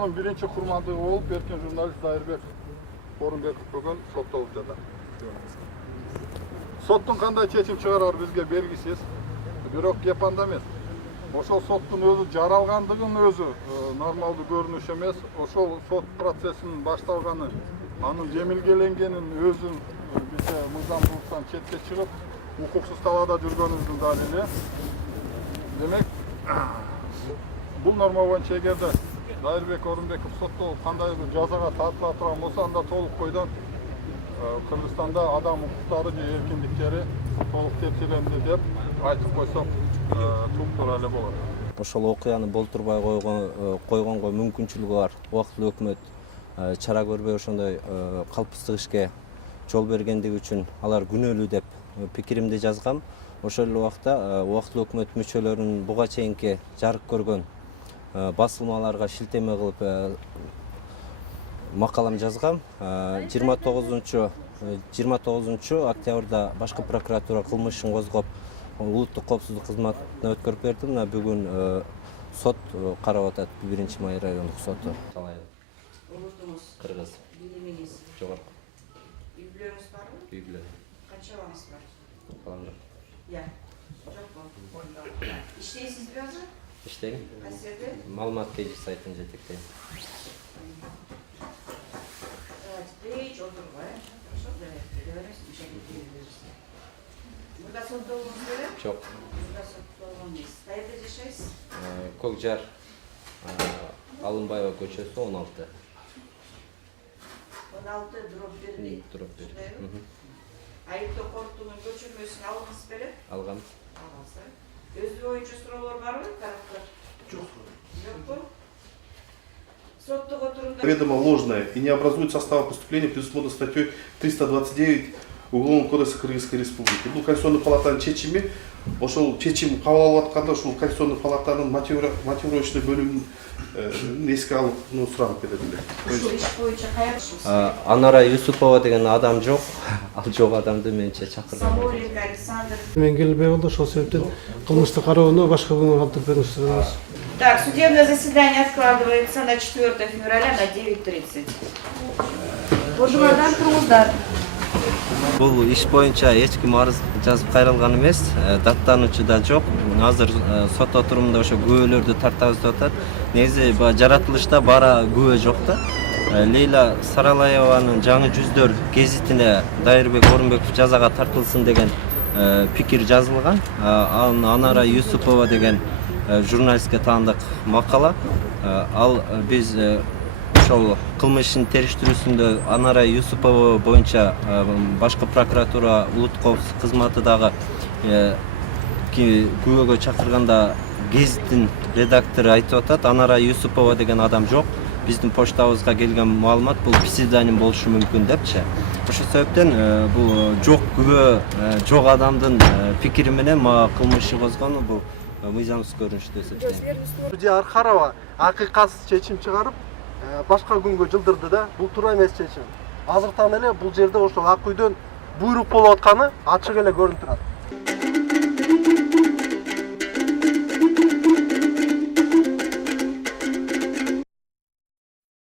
Ошонун биринчи курмандыгы болуп эркен журналист Дайырбек Орунбеков бүгүн соттолуп жатат. Соттун кандай чечим чыгарары бизге белгисиз. Бирок кеп анда эмес. Ошол соттун өзү жаралгандыгын өзү нормалдуу көрүнүш эмес. Ошол сот процессинин башталганы, анын жемилгеленгенин өзүн бизде мыйзамдуулуктан четке чыгып, укуксуз талаада жүргөнүбүздүн далили. Демек, бул норма боюнча эгерде Дайырбек Орунбеков соттолуп кандай бир жазага тартыла турган болсо, анда толук бойдон Кыргызстанда адам укуктары же эркиндиктери толук тепшиленди деп айтып койсок туура эле болот. Ошол окуяны болтурбай койгонго мүмкүнчүлүгү бар. Убактылуу өкмөт чара көрбөй ошондой калпыстык ишке жол бергендиги үчүн алар күнөөлүү деп пикиримди жазгам. Ошол эле убакта убактылуу өкмөт мүчөлөрүнүн буга чейинки жарык көргөн басылмаларга шилтеме кылып макалам жазгам. 29 октябрда башкы прокуратура кылмыш ишин козгоп улуттук коопсуздук кызматына өткөрүп берди. Мына бүгүн сот карап атат, 1-май райондук соту. Улутуңуз Кыргыз. Билимиңиз Жогорку. Үй бүлөңүз барбы? Үй бүлө. Канча балаңыз бар? Балам. Жокпу? Иштейсизби азыр? Иштейм. Кайсы жерде? Маалымат кежи сайтын жетектейм. Давайте отургула, хорошо? Мурда соттолгонуңуз беле? Жок. Мурда соттолгон эмес. Каерде жашайсыз? Көк жар Алымбаева көчөсү 16. 16/1. Туруп бер. Айыптоо корктунун көчүрмөсүн алдыңыз беле? Алгам. Алгансыз. Өзү боюнча суроолор барбы? Жокпу. Соттук отурумда Заведомо ложное и не образует состава преступления, предусмотрено статьей 329 Уголовного кодекса Кыргызской Республики. Бұл Конституционный палатанын чечими, ошол чечим кабыл алып атканда ошол Конституционный палатанын мотивировочный бөлүмүн эске алып сурап кетедилер. ушул иш боюнча каярышыбыз? Анара Юсупова деген адам жок. Ал жок адамды менче чакырдым. Самойленко Александр. Мен келбей болду, ошол себептен кылмыштык кароону башка күнгө калтырып бериңиз сурайбыз. Так, судебное заседание откладывается на 4 февраля на 9:30. Божумардан туруңуздар. Бул иш боюнча эч ким арыз жазып кайрылган эмес, даттануучу да жок. Азыр сот отурумунда ошо күбөлөрдү тартабыз деп атат. Негизи жаратылышта бара күбө жок да. Лейла Саралаеванын жаңы жүздөр гезитине Дайырбек Орунбеков жазага тартылсын деген пикир жазылган. Анара Юсупова деген журналистке таандык макала. Ал биз ошол кылмыштын териштирүүсүндө Анара Юсупова боюнча башкы прокуратура улуттук коопсуздук кызматы дагы күбөгө чакырганда гезиттин редактору айтып атат, Анара Юсупова деген адам жок. Биздин почтабызга келген маалымат бул псевдоним болушу мүмкүн депчи. Ошол себептен бул жок күбө, жок адамдын пикири менен мага кылмыш козгону бул мыйзамсыз көрүнүштүү эсептейм. Судья Архарова акыйкатсыз чечим чыгарып, башка күнгө жылдырды да, бул туура эмес чечим. Азыртан эле бул жерде ошол ак үйдөн буйрук болуп атканы ачык эле көрүнүп турат.